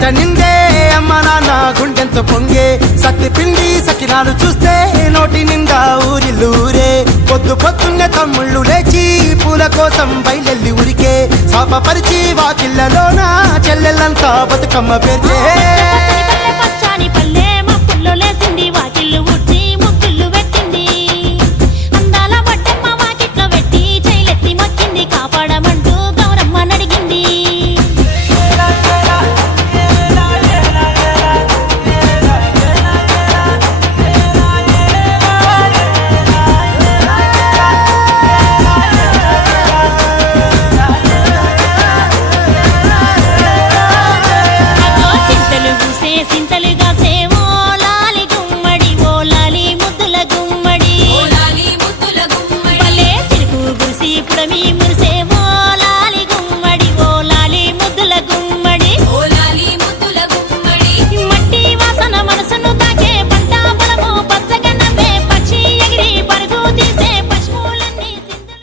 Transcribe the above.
కంట నిందే అమ్మ నాన్న గుండెంతో పొంగే సత్తి పిండి సకినాలు చూస్తే నోటి నిండా ఊరిల్లూరే పొద్దు పొద్దున్నే తమ్ముళ్ళు లేచి పూల కోసం బయలెల్లి ఉరికే శాపపరిచి వాకిళ్ళలోన చెల్లెళ్ళంతా బతుకమ్మ పేర్చే